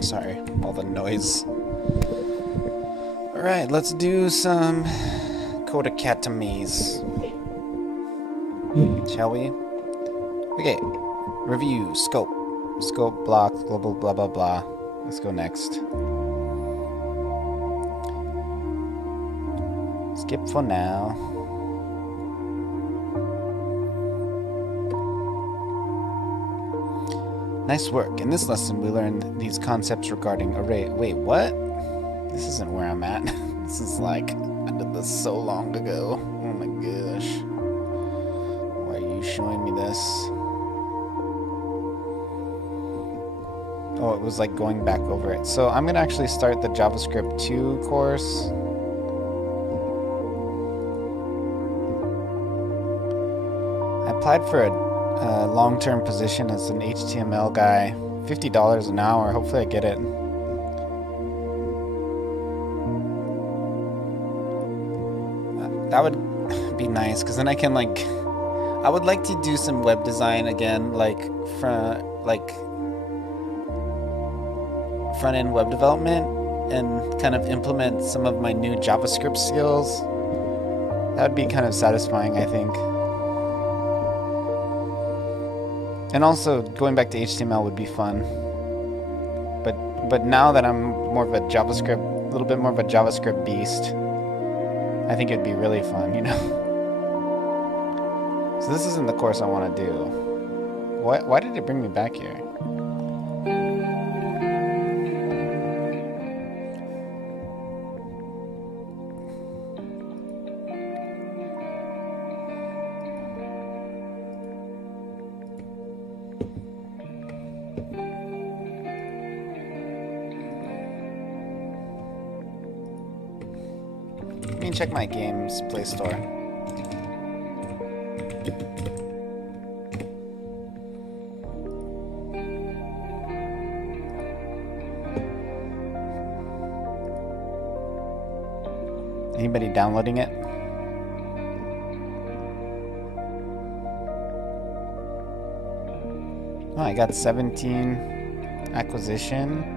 Sorry, all the noise. Alright, let's do some Kodakatami's. Shall we? Okay. Review, scope. Scope, block, global, blah blah blah. Let's go next. Skip for now. Nice work. In this lesson, we learned these concepts regarding array. Wait, what? This isn't where I'm at. This is like, I did this so long ago. Oh my gosh. Why are you showing me this? Oh, it was like going back over it. So I'm gonna actually start the JavaScript 2 course. I applied for a long-term position as an HTML guy. $50 an hour. Hopefully I get it. That would be nice, because then I can like... I would like to do some web design again, like front-end web development, and kind of implement some of my new JavaScript skills. That would be kind of satisfying, I think. And also, going back to HTML would be fun. But now that I'm more of a JavaScript, a little bit more of a JavaScript beast, I think it'd be really fun, you know? So this isn't the course I want to do. Why did it bring me back here? Let me check my games Play Store. Anybody downloading it? Oh, I got 17 acquisition.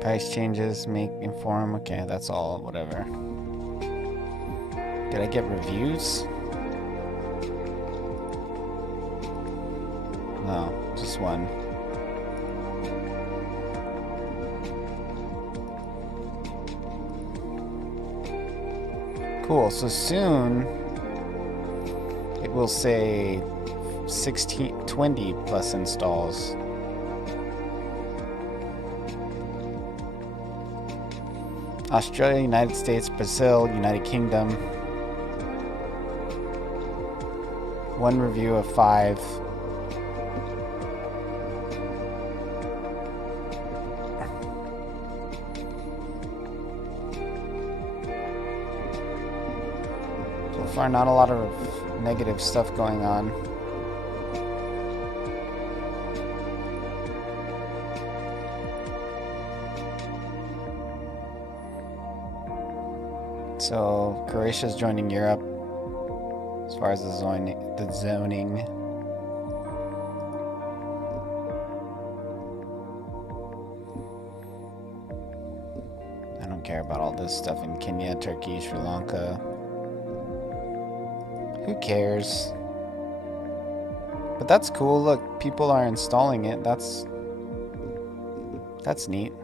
Price changes, make, inform. Okay, that's all, whatever. Did I get reviews? No, just one. Cool, so soon it will say 20 plus installs. Australia, United States, Brazil, United Kingdom. 1 review of 5. So far, not a lot of negative stuff going on. So Croatia's joining Europe as far as the zoning. I don't care about all this stuff in Kenya, Turkey, Sri Lanka. Who cares? But that's cool. Look, people are installing it. That's neat.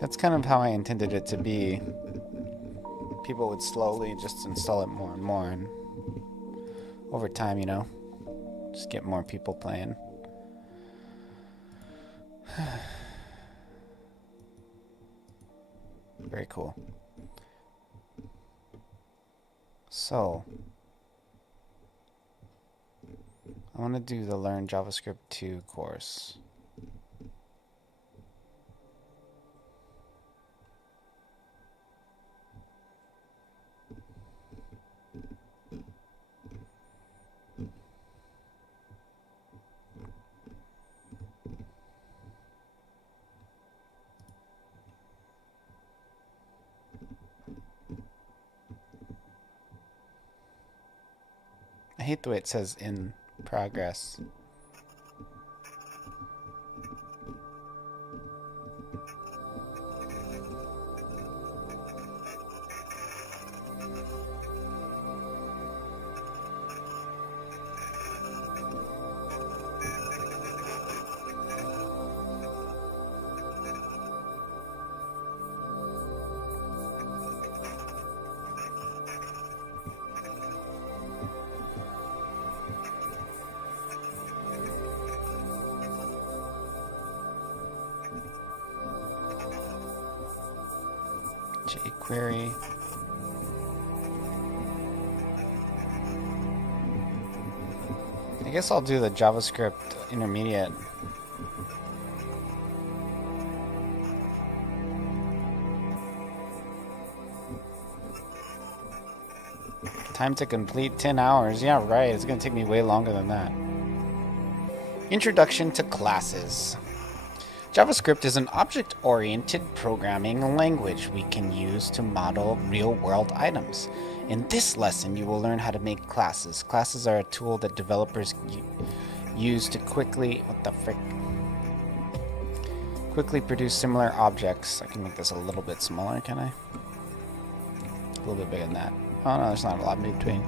That's kind of how I intended it to be. people would slowly just install it more and more, and over time, you know, just get more people playing. Very cool. So, I want to do the Learn JavaScript 2 course. I hate the way it says in progress. jQuery. I guess I'll do the JavaScript intermediate. Time to complete 10 hours. Yeah, right. It's going to take me way longer than that. Introduction to classes. JavaScript is an object-oriented programming language we can use to model real-world items. In this lesson, you will learn how to make classes. Classes are a tool that developers use to quickly produce similar objects. I can make this a little bit smaller, can I? A little bit bigger than that. Oh no, there's not a lot in between.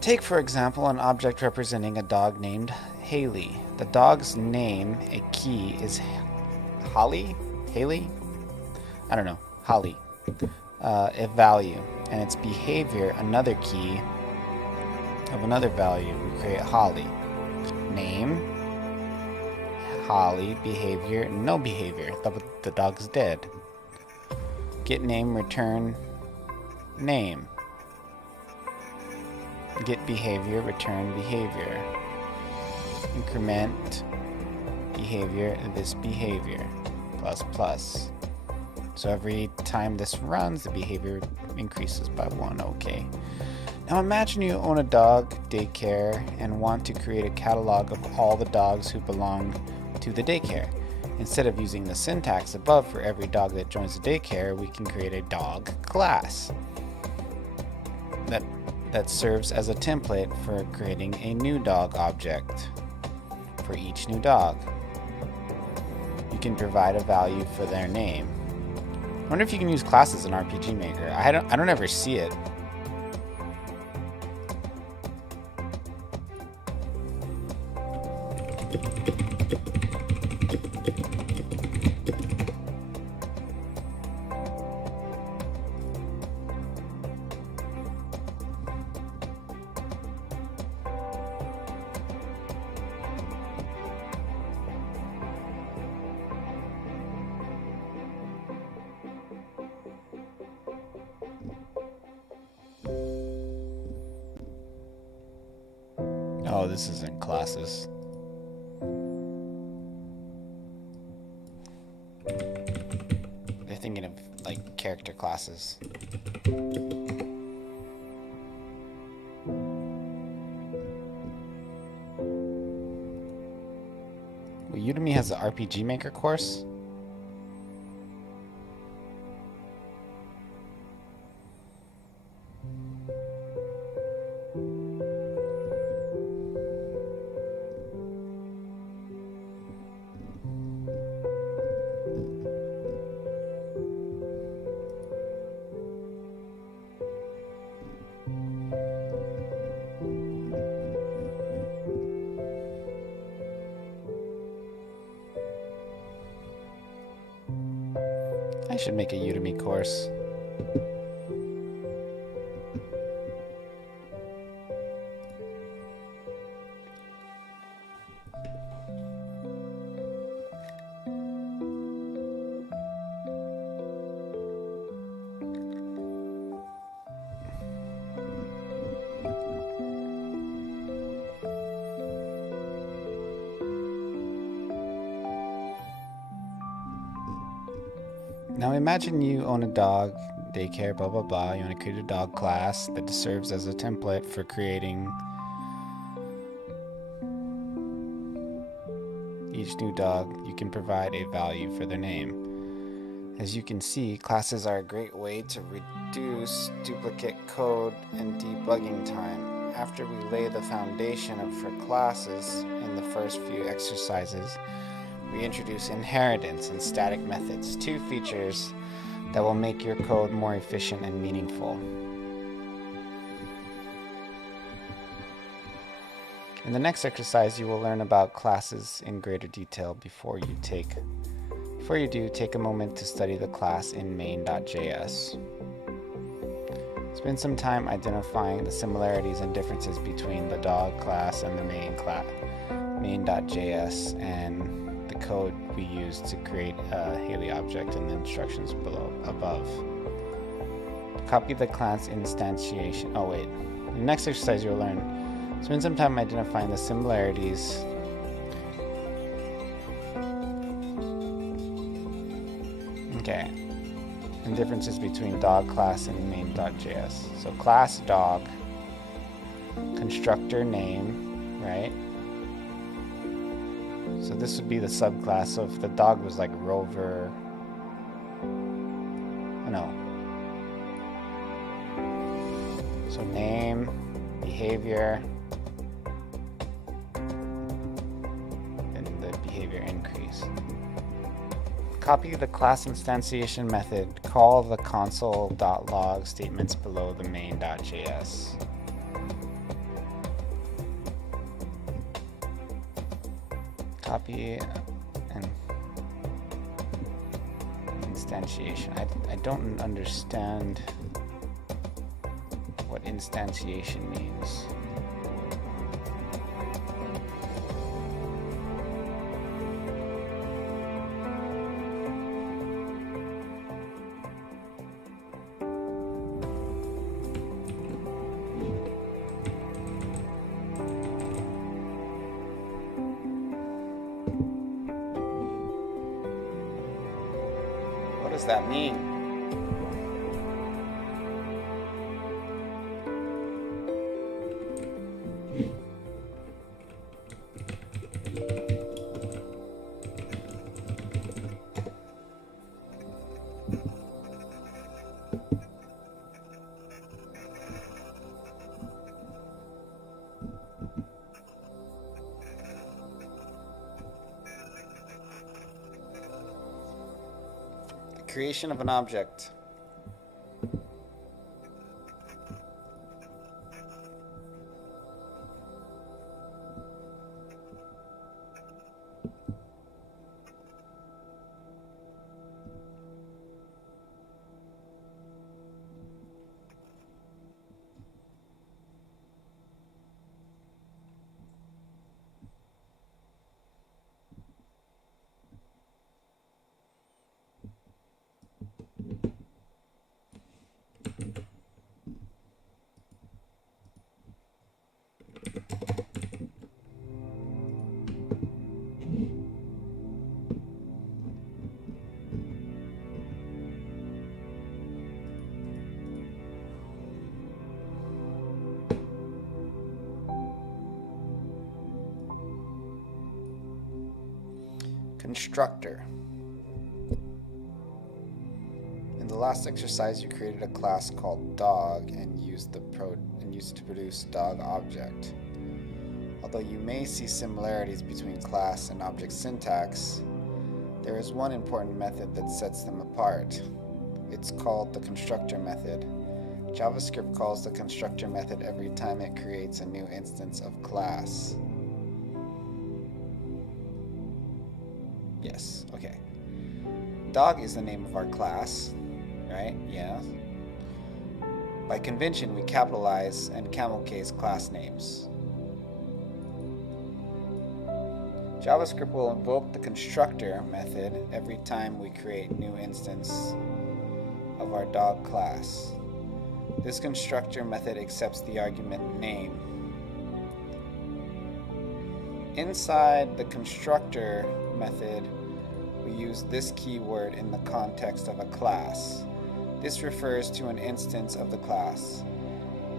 Take, for example, an object representing a dog named Haley. The dog's name, a key, is Holly? Haley? I don't know. Holly. A value. And its behavior, another key of another value. We create Holly. Name, Holly. Behavior, no behavior. The dog's dead. Get name, return name. Get behavior, return behavior. Increment behavior, this behavior, plus. So every time this runs, the behavior increases by 1, okay. Now imagine you own a dog daycare and want to create a catalog of all the dogs who belong to the daycare. Instead of using the syntax above for every dog that joins the daycare, we can create a dog class that serves as a template for creating a new dog object for each new dog. You can provide a value for their name. I wonder if you can use classes in RPG Maker. I don't ever see it. Oh, this isn't classes. They're thinking of, like, character classes. Well, Udemy has the RPG Maker course. I should make a Udemy course. Now imagine you own a dog, daycare, blah blah blah. You want to create a dog class that serves as a template for creating each new dog. You can provide a value for their name. As you can see, classes are a great way to reduce duplicate code and debugging time. After we lay the foundation for classes in the first few exercises, we introduce inheritance and static methods, two features that will make your code more efficient and meaningful. In the next exercise, you will learn about classes in greater detail. Before you do, take a moment to study the class in main.js. Spend some time identifying the similarities and differences between the dog class and the main.js and the code we use to create a Haley object and the instructions above. Copy the class instantiation. In the next exercise you'll learn. Spend some time identifying the similarities and differences between dog class and main.js. So class dog, constructor name, right? So this would be the subclass. So if the dog was like Rover, so name, behavior, and the behavior increase. Copy the class instantiation method. Call the console.log statements below the main.js. Copy and instantiation. I don't understand what instantiation means. What does that mean? Creation of an object. Constructor. In the last exercise, you created a class called dog and used to produce dog object. Although you may see similarities between class and object syntax, there is one important method that sets them apart. It's called the constructor method. JavaScript calls the constructor method every time it creates a new instance of class. Yes, okay. Dog is the name of our class, right? Yeah. By convention, we capitalize and camel case class names. JavaScript will invoke the constructor method every time we create new instance of our dog class. This constructor method accepts the argument name. Inside the constructor method, we use this keyword in the context of a class. This refers to an instance of the class.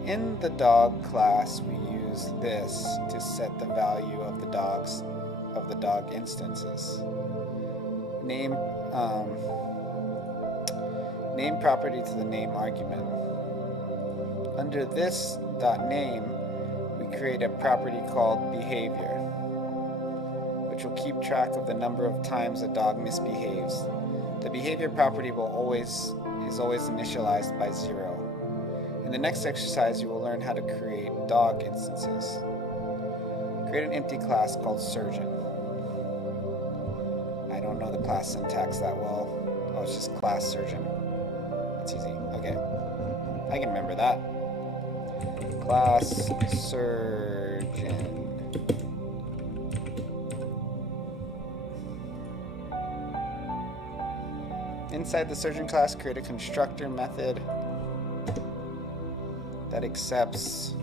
In the dog class, we use this to set the value of the dog instances. Name property to the name argument. Under this .name, we create a property called behavior, which will keep track of the number of times a dog misbehaves. The behavior property is always initialized by 0. In the next exercise, you will learn how to create dog instances. Create an empty class called surgeon. I don't know the class syntax that well. Oh, it's just class surgeon. That's easy. Okay. I can remember that. Class surgeon. Inside the surgeon class, create a constructor method that accepts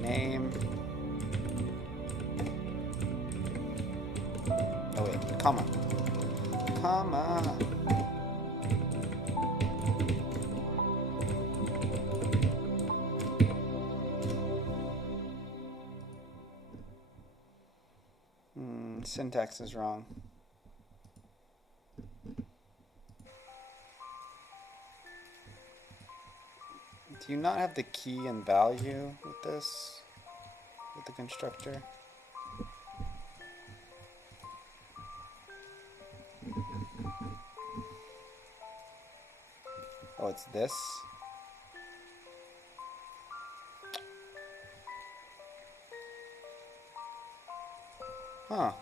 name. Oh wait, comma. Syntax is wrong. Do you not have the key and value with this? With the constructor? Oh, it's this? Huh.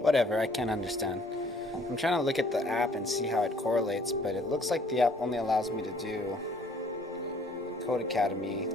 Whatever, I can't understand. I'm trying to look at the app and see how it correlates, but it looks like the app only allows me to do Code Academy.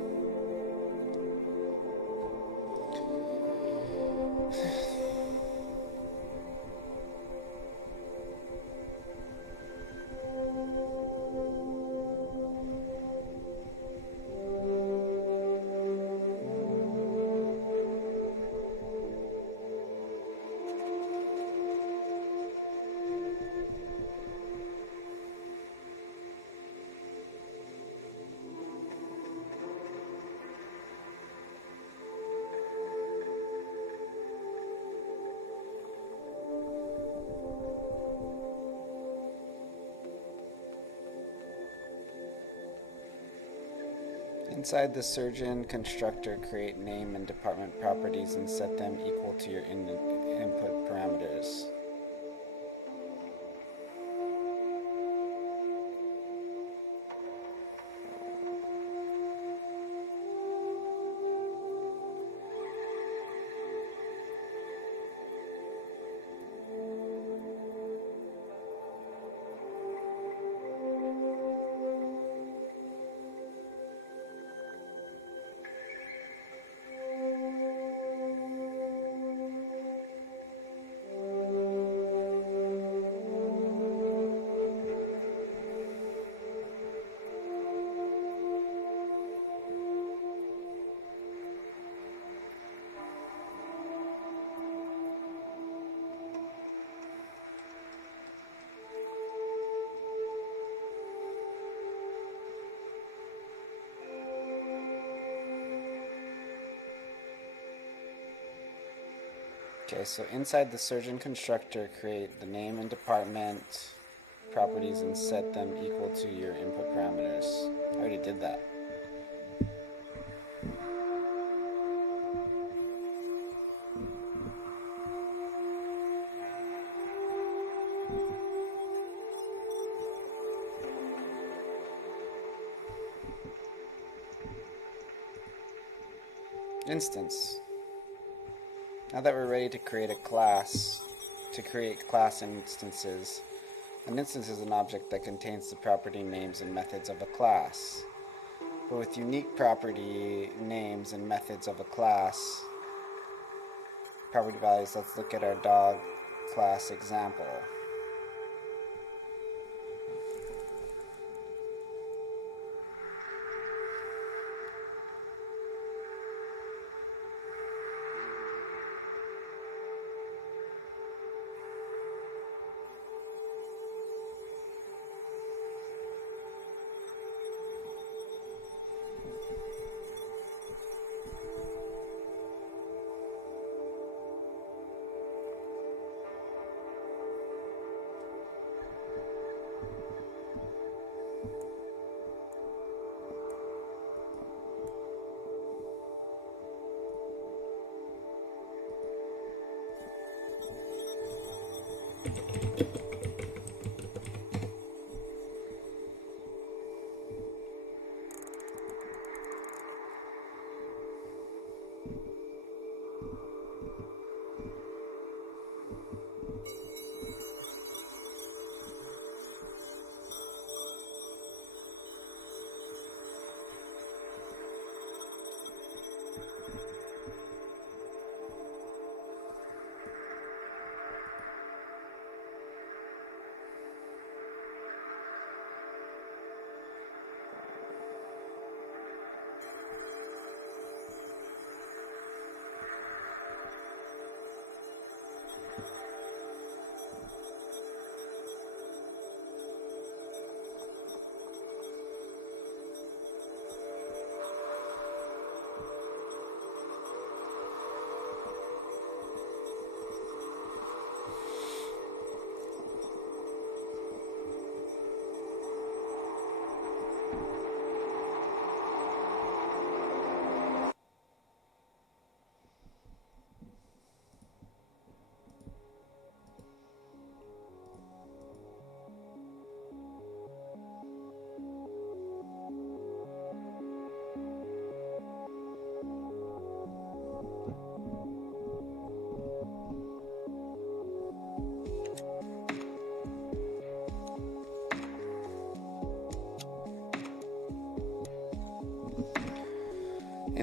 Inside the surgeon constructor, create name and department properties and set them equal to your input parameters. Okay, so inside the surgeon constructor, create the name and department properties and set them equal to your input parameters. I already did that. Instance. Now that we're ready to create a class, to create class instances, an instance is an object that contains the property names and methods of a class. But with unique property names and methods of a class, property values, let's look at our dog class example.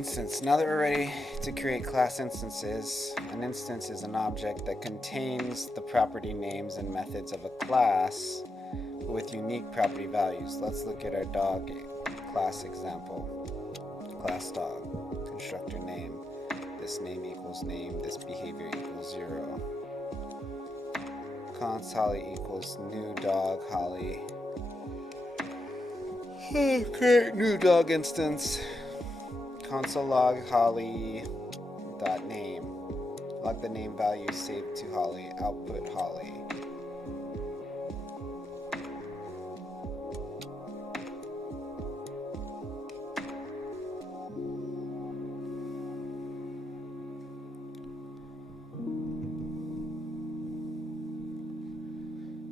Instance. Now that we're ready to create class instances, an instance is an object that contains the property names and methods of a class with unique property values. Let's look at our dog class example. Class dog, constructor name. This name equals name, this behavior equals 0. Const Holly equals new dog Holly. Create new dog instance. Console log Holly dot name. Log the name value saved to Holly. Output Holly.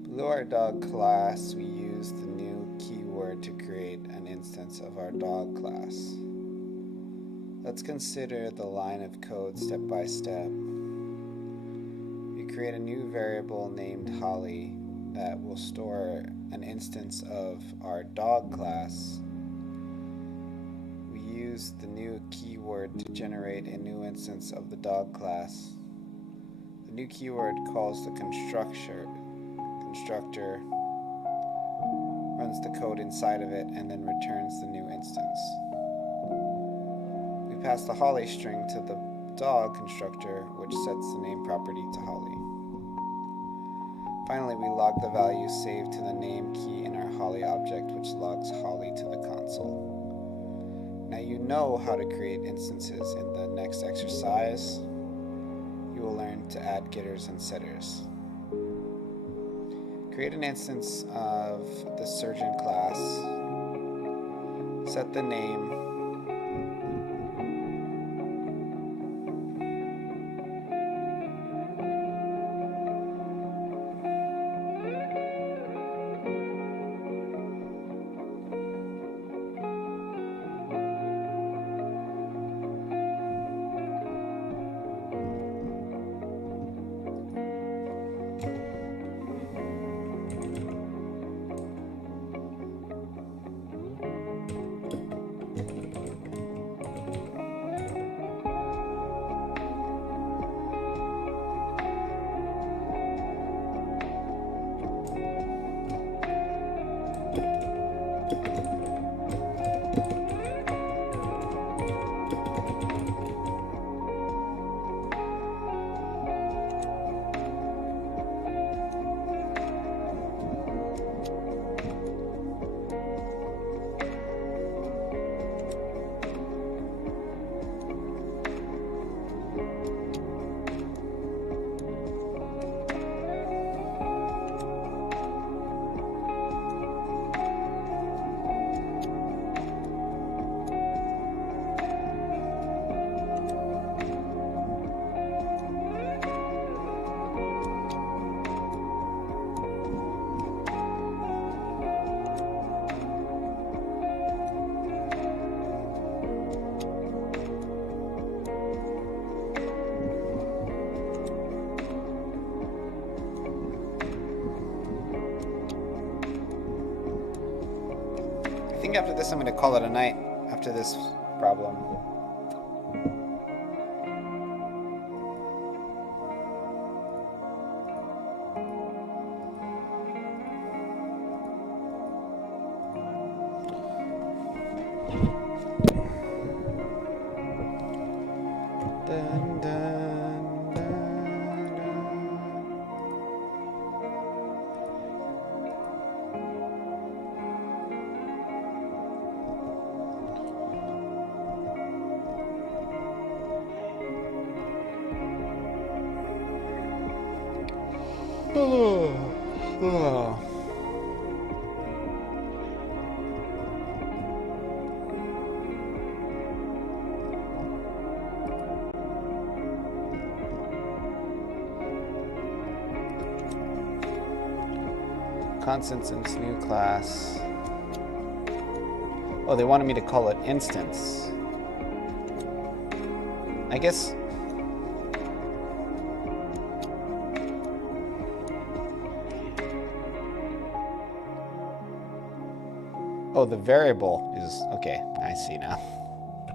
Below our dog class, we use the new keyword to create an instance of our dog class. Let's consider the line of code step by step. We create a new variable named Holly that will store an instance of our dog class. We use the new keyword to generate a new instance of the dog class. The new keyword calls the constructor, runs the code inside of it, and then returns the new instance. We pass the Holly string to the dog constructor, which sets the name property to Holly. Finally, we log the value saved to the name key in our Holly object, which logs Holly to the console. Now you know how to create instances. In the next exercise, you will learn to add getters and setters. Create an instance of the surgeon class. Set the name. I think after this I'm going to call it a night after this problem. Dun, dun, dun, Oh. Constants in this new class. Oh, they wanted me to call it instance. I guess. Oh, the variable is okay. I see now.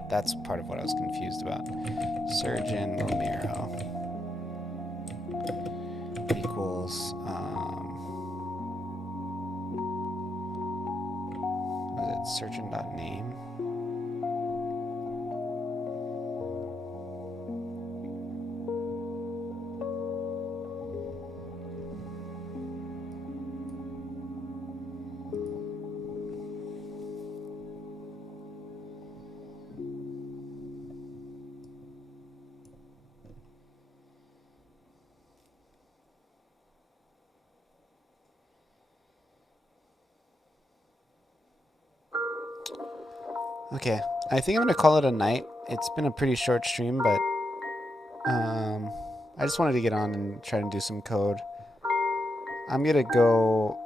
That's part of what I was confused about. Surgeon Romero equals, what is it, surgeon.name? Okay, I think I'm gonna call it a night. It's been a pretty short stream, but I just wanted to get on and try and do some code. I'm gonna go,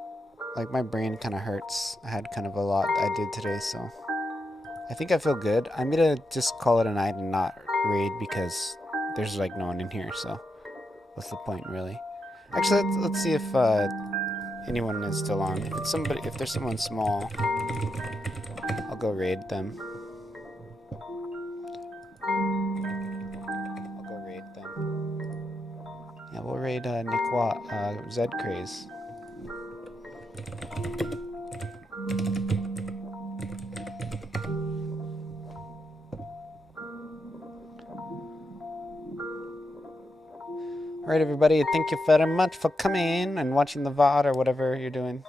like my brain kind of hurts. I had kind of a lot I did today, so I think I feel good. I'm gonna just call it a night and not raid because there's like no one in here, so what's the point really? Actually, let's see if anyone is still on. If it's somebody, if there's someone small, I'll go raid them. Yeah, we'll raid Nick Watt, Zed Craze. Alright, everybody, thank you very much for coming and watching the VOD or whatever you're doing.